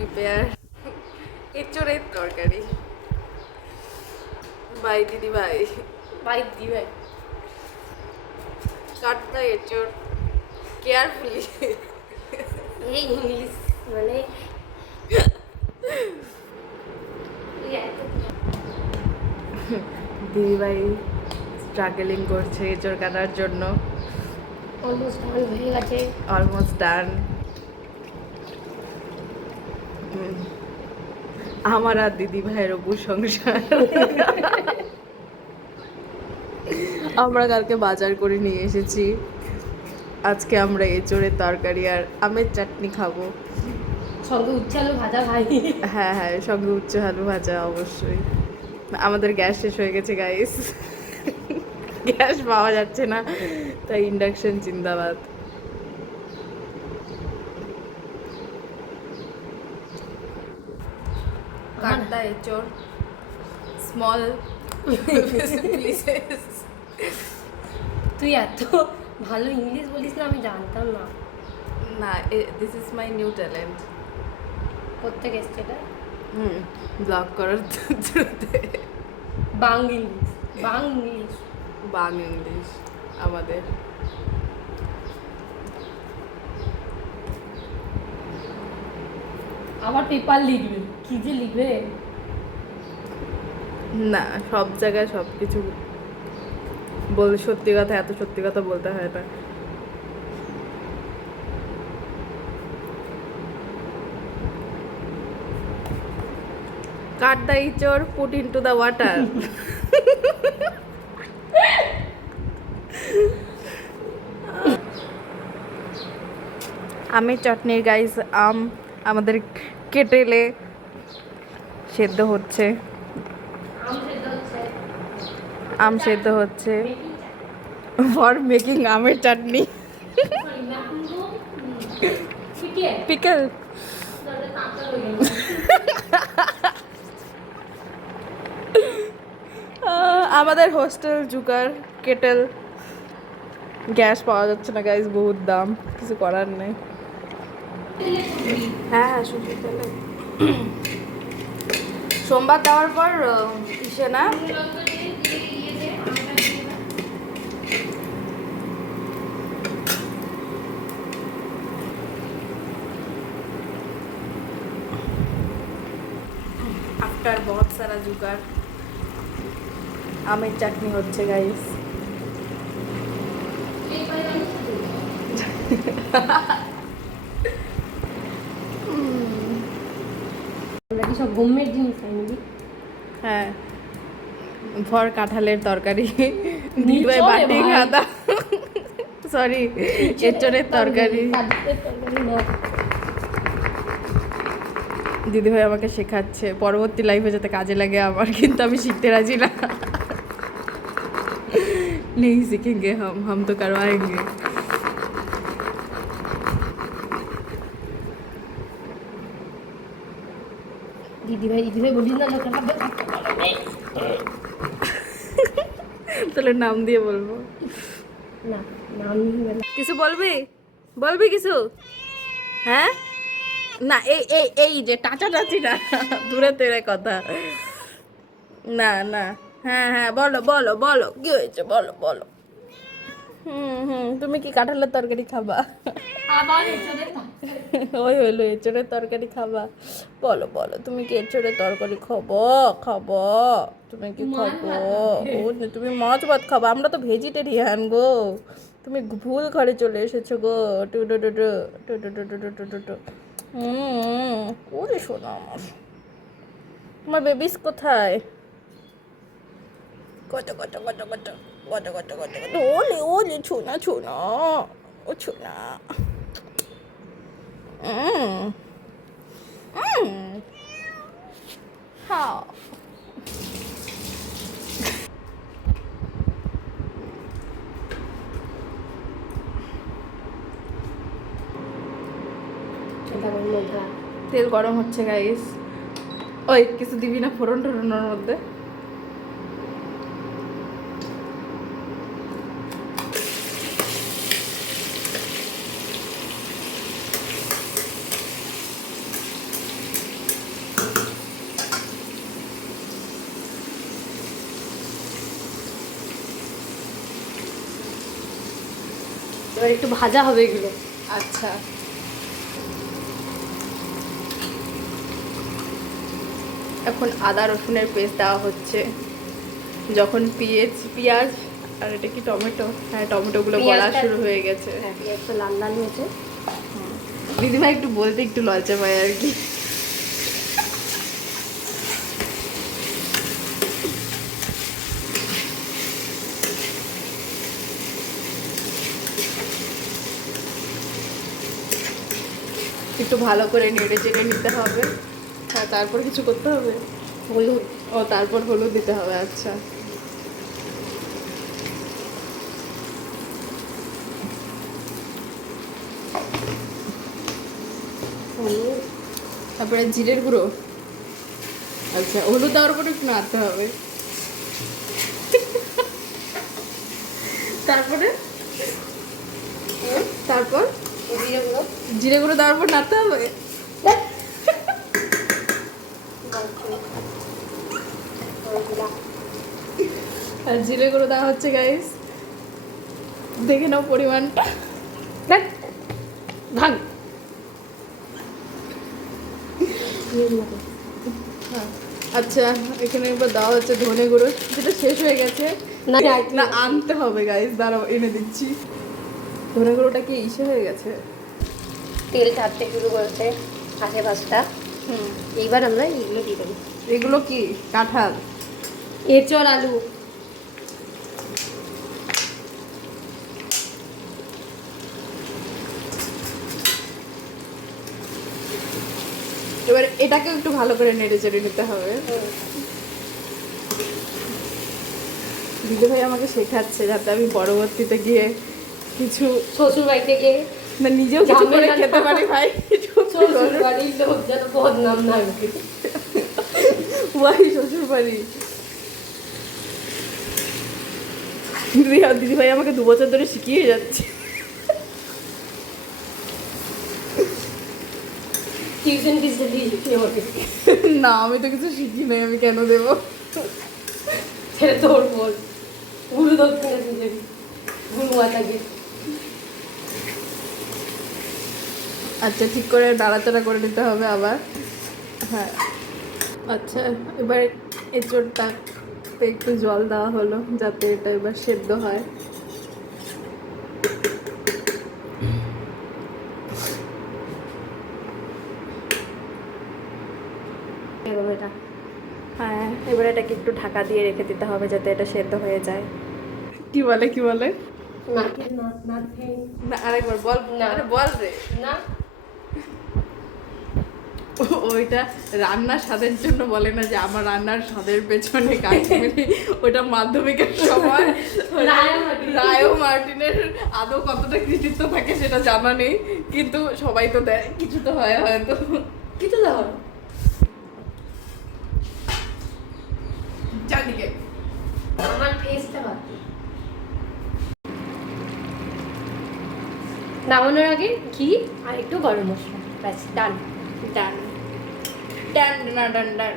Prepare এঁচড়ের তরকারি by দিদি ভাই কাট দা এঁচড় কেয়ারফুলি। এই ইংলিশ মানে দিদিভাই স্ট্রাগলিং করছে এঁচড় কাটার জন্য। অলমোস্ট ডান হয়ে গেছে। Almost done. আমার আর দিদি ভাইয়ের উপর সংসার। আমরা কালকে বাজার করে নিয়ে এসেছি। আজকে আমরা এঁচড়ের তরকারি আর আমের চাটনি খাবো। সঙ্গে উচ্ছে আলু ভাজা খাই। হ্যাঁ হ্যাঁ, সঙ্গে উচ্চ আলু ভাজা অবশ্যই। আমাদের গ্যাস শেষ হয়ে গেছে গাইস, গ্যাস পাওয়া যাচ্ছে না, তাই ইন্ডাকশন জিন্দাবাদ। কাটদা এঁচড় স্মল পিসেস। তুই এত ভালো ইংলিশ বলিস না, আমি জানতাম না। না, this is my new talent. কোত্থেকে এসছে এটা? ব্লগ করার থ্রুতে। বাং ইংলিশ, বাং ইংলিশ। বাং ইংলিশ আমাদের। আবার পেপার লিখবে, কি যে লিখবে। না, সব জায়গায় সব কিছু সত্যি কথা, এত সত্যি কথা বলতে হয় না। Cut the ichor, put into the water. আমের চাটনির গাইস আমাদের কেটেলে সেদ্ধ হচ্ছে, আম সেদ্ধ হচ্ছে ফর মেকিং আমের চাটনি। পিকল। আমাদের হোস্টেল জুগার কেটেল, গ্যাস পাওয়া যাচ্ছে না গাইস, বহুত দাম, কিছু করার নেই। হ্যাঁ হ্যাঁ, সুজি তেলে সোমবার দেওয়ার পর ইসে না। আফটার বহুত সারা জুগার আমের চাটনি হচ্ছে গাইস। সব হোমমেড জিনিস ফ্যামিলি। হ্যাঁ, ভর কাঁঠালের তরকারি, দিদিভাই বাটি খাদা, সরি এঁচড়ের তরকারি। দিদিভাই আমাকে শেখাচ্ছে, পরবর্তী লাইফে যাতে কাজে লাগে আমার, কিন্তু আমি শিখতে রাজি না। नहीं सीखेंगे हम तो करवाएंगे। দিদিভাই বলিস না, তাহলে নাম দিয়ে বলবো না, নাম নিয়ে কিছু বলবি কিছু? হ্যাঁ না, এই এই এই যে টাচাটাচি না, দূরে তেরে কথা। না না, হ্যাঁ হ্যাঁ, বলো বলো বলো, কি হয়েছে বলো বলো। তুমি কি কাঁঠালের তরকারি খাবা? ওই হইলো এঁচড়ের তরকারি খাবা? বলো বলো, তুমি কি এঁচড়ের তরকারি খাবো? তুমি কি খাবো? ও তুমি মাছ ভাত খাবা? আমরা তো ভেজিটেরিয়ান গো, তুমি ভুল ঘরে চলে এসেছো গো। টু টু টু টু টু টু টু টু টু টু টু। ওরে শোনা আমার, তোমার বেবিস কোথায়? কত কত কত কত কত কত কত কত, ওলে ওলে ছোনা ছোনা, ও ছোনা। হ্যাঁ, তেল গরম হচ্ছে গাইস। ওই কিছু দিবি না ফোড়ন টোড়নের মধ্যে? এবার একটু ভাজা হবে এগুলো। আচ্ছা, এখন আদা রসুনের পেস্ট দেওয়া হচ্ছে। যখন পেঁয়াজ আর এটা কি টমেটো, হ্যাঁ টমেটোগুলো গলা পেঁয়াজটা- শুরু হয়ে গেছে। হ্যাঁ পেঁয়াজটা লাল লাল হয়েছে। দিদিভাই একটু বলতে একটু লজ্জা পায় আর কি। একটু ভালো করে নেড়ে চেড়ে নিতে হবে। হ্যাঁ, তারপর কিছু করতে হবে। হলুদ। ও তারপর হলুদ দিতে হবে, আচ্ছা। হলুদ। তারপরে জিরের গুঁড়ো, আচ্ছা। হলুদ দেওয়ার পরে একটু নাড়তে হবে। তারপরে তারপর জিরে গুঁড়ো। জিরে গুঁড়ো দেওয়ার পর নাড়তে হবে। আর জিরে গুঁড়ো দেওয়া হচ্ছে গাইস, দেখে নাও পরিমাণটা। দেখ, ভাগ। হ্যাঁ, আচ্ছা। এখানে এবার দেওয়া হচ্ছে ধনে গুঁড়ো, যেটা শেষ হয়ে গেছে। না না, আনতে হবে গাইস, দাঁড়াও এনে দিচ্ছি। ধনে গুঁড়োটা কি ইসে হয়ে গেছে? তেল ছাড়তে শুরু করেছে আশেপাশটা। এইবার আমরা এগুলো দিয়ে দেবো। এগুলো কি কাঁঠাল? এঁচড় আলু। এবার এটাকে একটু ভালো করে নেড়ে চেড়ে নিতে হবে। দিদিভাই আমাকে শেখাচ্ছে যাতে আমি পরবর্তীতে গিয়ে কিছু শ্বশুর বাড়ি থেকে না, নিজেও কিছু করে ঝামেলা না। খেতে পারি ভাই। শ্বশুর বাড়ির লোক যেন বদনাম না করে। ওয়াই শ্বশুর বাড়ি। দিদিভাই আমাকে 2 বছর ধরে শিখিয়ে যাচ্ছে। টিউশন টিউশন দিয়ে ওকে না, আমি তো কিছু শিখি নাই, আমি কেন দেবো? ছেড়ে তোর বল গুরু দক্ষিণা দিয়ে গুরু মাতাকে। আচ্ছা, ঠিক করে নাড়াচাড়া করে নিতে হবে আবার। হ্যাঁ, আচ্ছা। এবার এঁচোড়টাতে একটু জল দেওয়া হলো যাতে এটা এবার সেদ্ধ হয়। এরকম এটা হ্যাঁ, এবার এটাকে একটু ঢাকা দিয়ে রেখে দিতে হবে যাতে এটা সেদ্ধ হয়ে যায়। কি বলে কি বলে? নাকের নাক নাক ভেঙে না, আরেকবার বল। না। আরে বল রে। না ওইটা রান্নার স্বাদের জন্য বলে না যে আমার রান্নার স্বাদের পেছনে কাশ্মীরি, ওটা মাধ্যমিকের সময় রায়ো মার্টিনের আদৌ কতটা কৃতিত্ব থাকে সেটা জানা নেই, কিন্তু সবাই তো দেয়, কিছু তো হয় হয়তো। কিছু দাও জানিকে আমার ফেসটা বাদ। নামানোর আগে ঘি আর একটু গরম মশলা, ব্যাস ডান। ডান ডান ডান ডান ডান।